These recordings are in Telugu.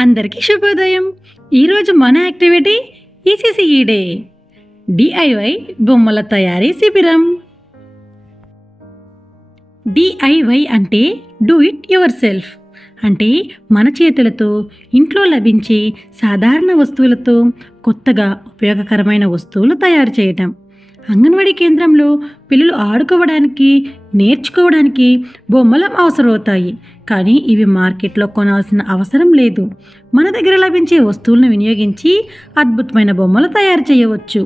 అందరికీ శుభోదయం. ఈరోజు మన యాక్టివిటీ ఈసీసీఈ డే డిఐవై బొమ్మల తయారీ శిబిరం. డిఐవై అంటే డూ ఇట్ యువర్ సెల్ఫ్, అంటే మన చేతులతో ఇంట్లో లభించే సాధారణ వస్తువులతో కొత్తగా ఉపయోగకరమైన వస్తువులు తయారు చేయటం. అంగన్వాడీ కేంద్రంలో పిల్లలు ఆడుకోవడానికి నేర్చుకోవడానికి బొమ్మలు అవసరమవుతాయి, కానీ ఇవి మార్కెట్లో కొనాల్సిన అవసరం లేదు. మన దగ్గర లభించే వస్తువులను వినియోగించి అద్భుతమైన బొమ్మలు తయారు చేయవచ్చు.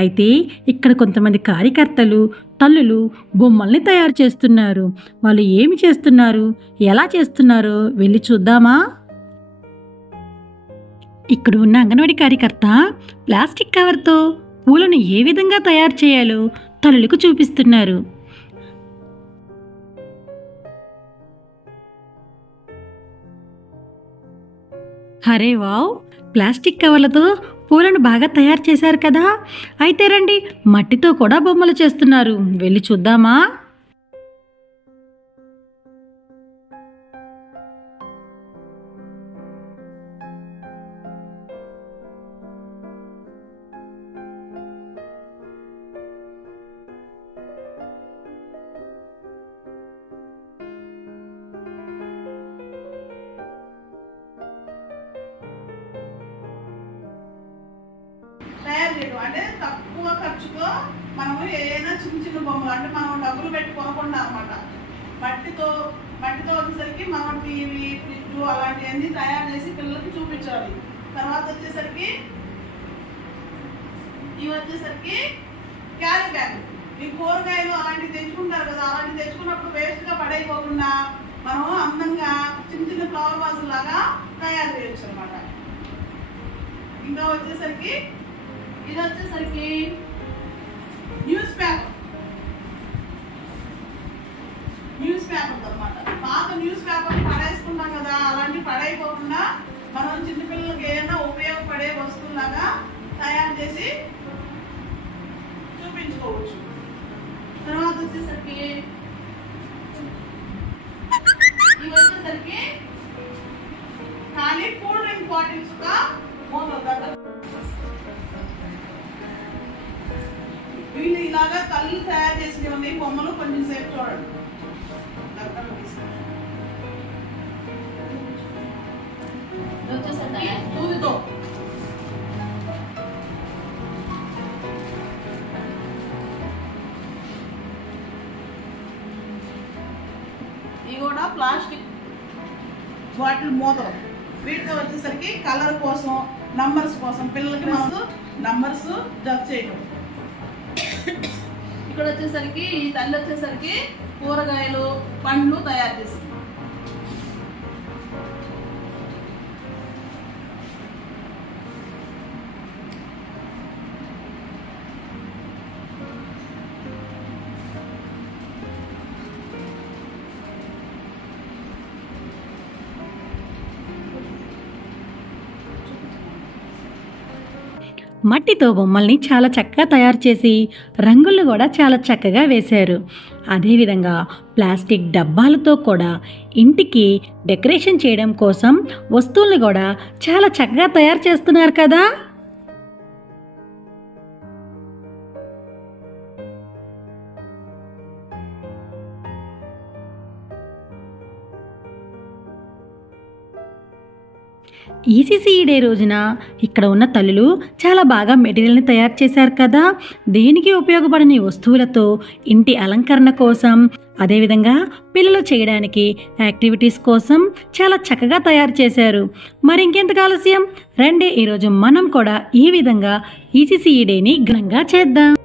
అయితే ఇక్కడ కొంతమంది కార్యకర్తలు తల్లులు బొమ్మల్ని తయారు చేస్తున్నారు. వాళ్ళు ఏమి చేస్తున్నారు, ఎలా చేస్తున్నారో వెళ్ళి చూద్దామా? ఇక్కడ ఉన్న అంగన్వాడీ కార్యకర్త ప్లాస్టిక్ కవర్తో పూలను ఏ విధంగా తయారు చేయాలో తల్లులకు చూపిస్తున్నారు. అరే వావ్, ప్లాస్టిక్ కవర్లతో పూలను బాగా తయారు చేశారు కదా. అయితే రండి, మట్టితో కూడా బొమ్మలు చేస్తున్నారు, వెళ్ళి చూద్దామా? తయారు చేయడం అంటే తక్కువ ఖర్చుతో మనము ఏదైనా చిన్న చిన్న బొమ్మలు, అంటే మనం డబ్బులు పెట్టి కొనకుండా అనమాట. మట్టితో వచ్చేసరికి మనం టీవీ, ఫ్రిడ్జ్ అలాంటివన్నీ తయారు చేసి పిల్లలకి చూపించాలి. తర్వాత వచ్చేసరికి ఇవి వచ్చేసరికి క్యారీ బ్యాగ్. ఈ కూరగాయలు అలాంటివి తెచ్చుకుంటారు కదా, అలాంటివి తెచ్చుకున్నప్పుడు వేస్ట్గా పడైపోకుండా మనం అందంగా చిన్న చిన్న ఫ్లవర్ వాజులు లాగా తయారు చేయొచ్చు అనమాట. ఇంకా వచ్చేసరికి ఇది వచ్చేసరికి న్యూస్ పేపర్ అనమాట. పాత న్యూస్ పేపర్ పడేసుకున్నాం కదా, అలాంటి పడైపోకుండా మనం చిన్నపిల్లలకి ఏదైనా ఉపయోగపడే వస్తువులాగా తయారు చేసి చూపించుకోవచ్చు. తర్వాత వచ్చేసరికి ఇవి వచ్చేసరికి ఖాళీ కూల్ డ్రింక్ బాటిల్స్ గా మూతలు. వీళ్ళు ఇలాగా కళ్ళు తయారు చేసినవి ఉన్నాయి బొమ్మలు. కొంచెం సేపు చూడండి. దూదితో ఇవి కూడా ప్లాస్టిక్ బాటిల్ మూతలు. వీటితో వచ్చేసరికి కలర్ కోసం, నంబర్స్ కోసం, పిల్లలకి మనం నంబర్స్ జప్ చేయడం. ఇక్కడ వచ్చేసరికి ఈ తల్లి వచ్చేసరికి కూరగాయలు, పండ్లు తయారు చేసి మట్టితో బొమ్మల్ని చాలా చక్కగా తయారు చేసి రంగులు కూడా చాలా చక్కగా వేశారు. అదేవిధంగా ప్లాస్టిక్ డబ్బాలతో కూడా ఇంటికి డెకరేషన్ చేయడం కోసం వస్తువులను కూడా చాలా చక్కగా తయారు చేస్తున్నారు కదా. ఈసీసీఈ డే రోజున ఇక్కడ ఉన్న తల్లులు చాలా బాగా మెటీరియల్ని తయారు చేశారు కదా. దేనికి ఉపయోగపడని వస్తువులతో ఇంటి అలంకరణ కోసం, అదేవిధంగా పిల్లలు చేయడానికి యాక్టివిటీస్ కోసం చాలా చక్కగా తయారు చేశారు. మరి ఇంకెంతకు ఆలస్యం, రండి ఈరోజు మనం కూడా ఈ విధంగా ఈసీసీఈ డేని ఘనంగా చేద్దాం.